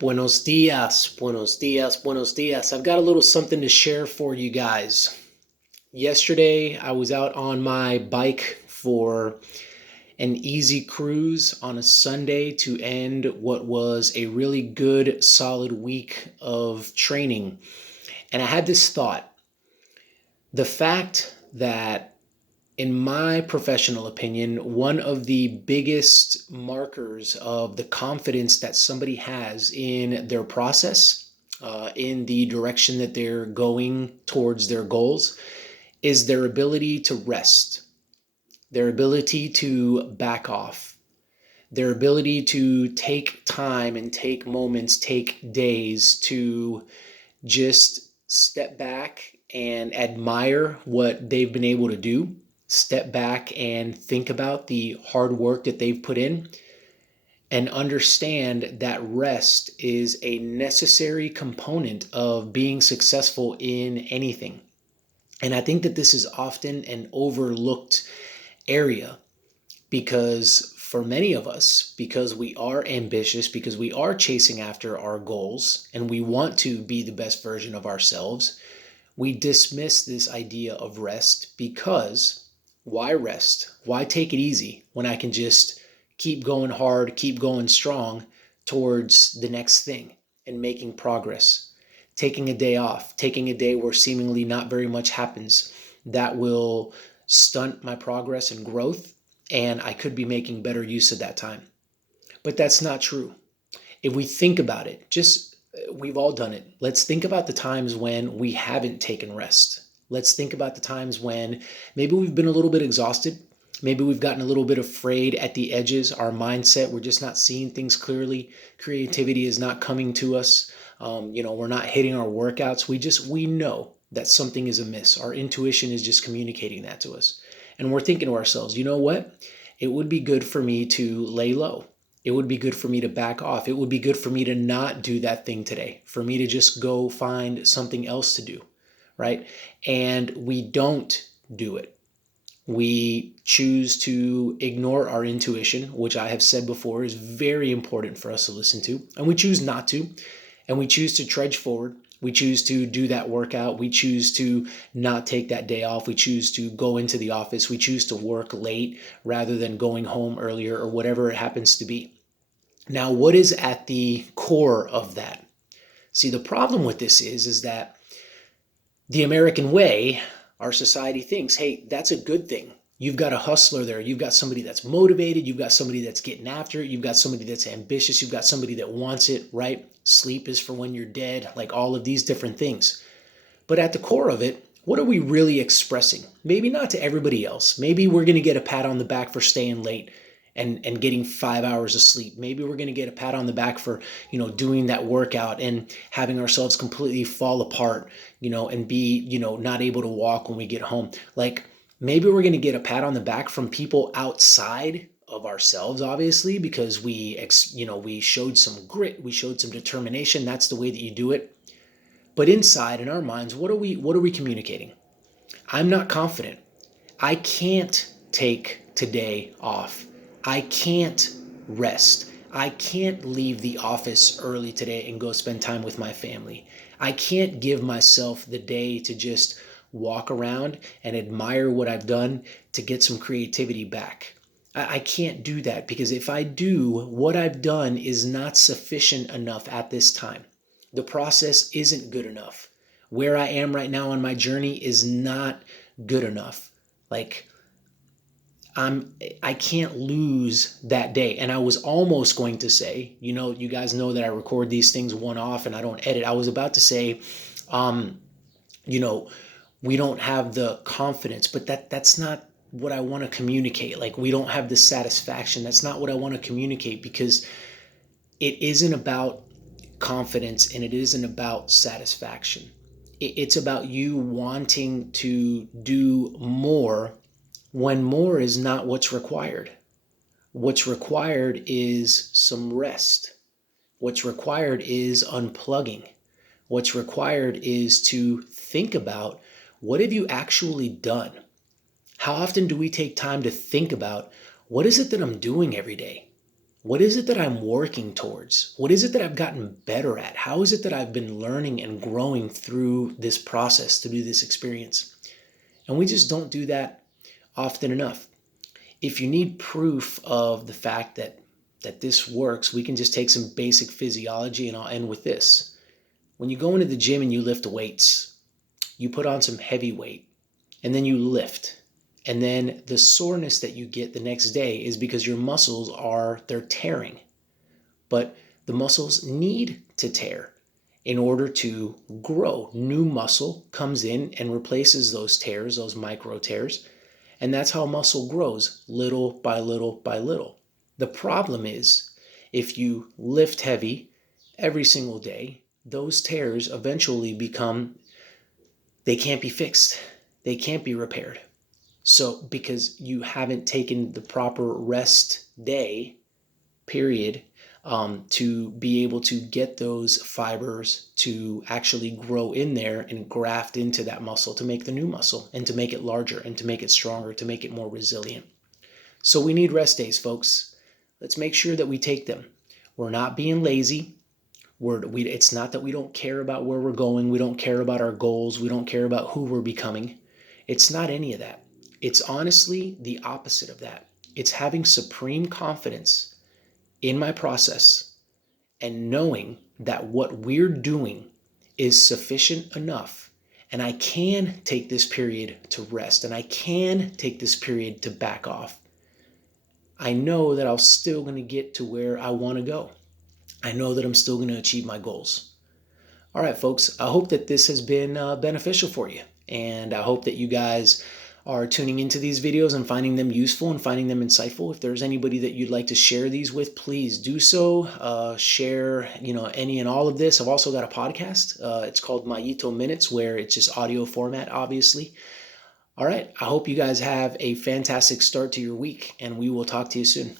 Buenos dias, buenos dias, buenos dias. I've got a little something to share for you guys. Yesterday, I was out on my bike for an easy cruise on a Sunday to end what was a really good, solid week of training. And I had this thought: the fact that, in my professional opinion, one of the biggest markers of the confidence that somebody has in their process, in the direction that they're going towards their goals, is their ability to rest, their ability to back off, their ability to take time and take moments, take days to just step back and admire what they've been able to do, step back and think about the hard work that they've put in, and understand that rest is a necessary component of being successful in anything. And I think that this is often an overlooked area because for many of us, because we are ambitious, because we are chasing after our goals and we want to be the best version of ourselves, we dismiss this idea of rest because why rest? Why take it easy when I can just keep going hard, keep going strong towards the next thing and making progress? Taking a day off, taking a day where seemingly not very much happens, that will stunt my progress and growth, and I could be making better use of that time. But that's not true. If we think about it, just we've all done it. Let's think about the times when we haven't taken rest. Let's think about the times when maybe we've been a little bit exhausted. Maybe we've gotten a little bit afraid at the edges. Our mindset, we're just not seeing things clearly. Creativity is not coming to us. We're not hitting our workouts. We know that something is amiss. Our intuition is just communicating that to us. And we're thinking to ourselves, you know what? It would be good for me to lay low. It would be good for me to back off. It would be good for me to not do that thing today, for me to just go find something else to do, right? And we don't do it. We choose to ignore our intuition, which I have said before is very important for us to listen to, and we choose not to. And we choose to trudge forward. We choose to do that workout. We choose to not take that day off. We choose to go into the office. We choose to work late rather than going home earlier or whatever it happens to be. Now, what is at the core of that? See, the problem with this is that the American way, our society thinks, hey, that's a good thing. You've got a hustler there. You've got somebody that's motivated. You've got somebody that's getting after it. You've got somebody that's ambitious. You've got somebody that wants it, right? Sleep is for when you're dead, like all of these different things. But at the core of it, what are we really expressing? Maybe not to everybody else. Maybe we're going to get a pat on the back for staying late and getting 5 hours of sleep. Maybe we're going to get a pat on the back for, doing that workout and having ourselves completely fall apart, and be, not able to walk when we get home. Like maybe we're going to get a pat on the back from people outside of ourselves, obviously, because we showed some grit, we showed some determination. That's the way that you do it. But inside in our minds, what are we communicating? I'm not confident. I can't take today off. I can't rest. I can't leave the office early today and go spend time with my family. I can't give myself the day to just walk around and admire what I've done to get some creativity back. I can't do that because if I do, what I've done is not sufficient enough at this time. The process isn't good enough. Where I am right now on my journey is not good enough. Like I can't lose that day. And I was almost going to say, you guys know that I record these things one off and I don't edit. I was about to say, you know, we don't have the confidence, but that's not what I want to communicate. Like we don't have the satisfaction. That's not what I want to communicate because it isn't about confidence and it isn't about satisfaction. It's about you wanting to do more when more is not what's required. What's required is some rest. What's required is unplugging. What's required is to think about what have you actually done? How often do we take time to think about what is it that I'm doing every day? What is it that I'm working towards? What is it that I've gotten better at? How is it that I've been learning and growing through this process, through this experience? And we just don't do that often enough. If you need proof of the fact that this works, we can just take some basic physiology, and I'll end with this. When you go into the gym and you lift weights, you put on some heavy weight and then you lift. And then the soreness that you get the next day is because your muscles they're tearing. But the muscles need to tear in order to grow. New muscle comes in and replaces those tears, those micro tears. And that's how muscle grows, little by little by little. The problem is if you lift heavy every single day, those tears eventually they can't be fixed. They can't be repaired. So because you haven't taken the proper rest day, period, to be able to get those fibers to actually grow in there and graft into that muscle to make the new muscle and to make it larger and to make it stronger, to make it more resilient. So we need rest days, folks. Let's make sure that we take them. We're not being lazy. It's not that we don't care about where we're going. We don't care about our goals. We don't care about who we're becoming. It's not any of that. It's honestly the opposite of that. It's having supreme confidence in my process and knowing that what we're doing is sufficient enough, and I can take this period to rest, and I can take this period to back off. I know that I'm still going to get to where I want to go. I know that I'm still going to achieve my goals. All right, folks, I hope that this has been beneficial for you, and I hope that you guys are tuning into these videos and finding them useful and finding them insightful. If there's anybody that you'd like to share these with, please do so. Share, any and all of this. I've also got a podcast. It's called Mayito Minutes, where it's just audio format, obviously. All right. I hope you guys have a fantastic start to your week, and we will talk to you soon.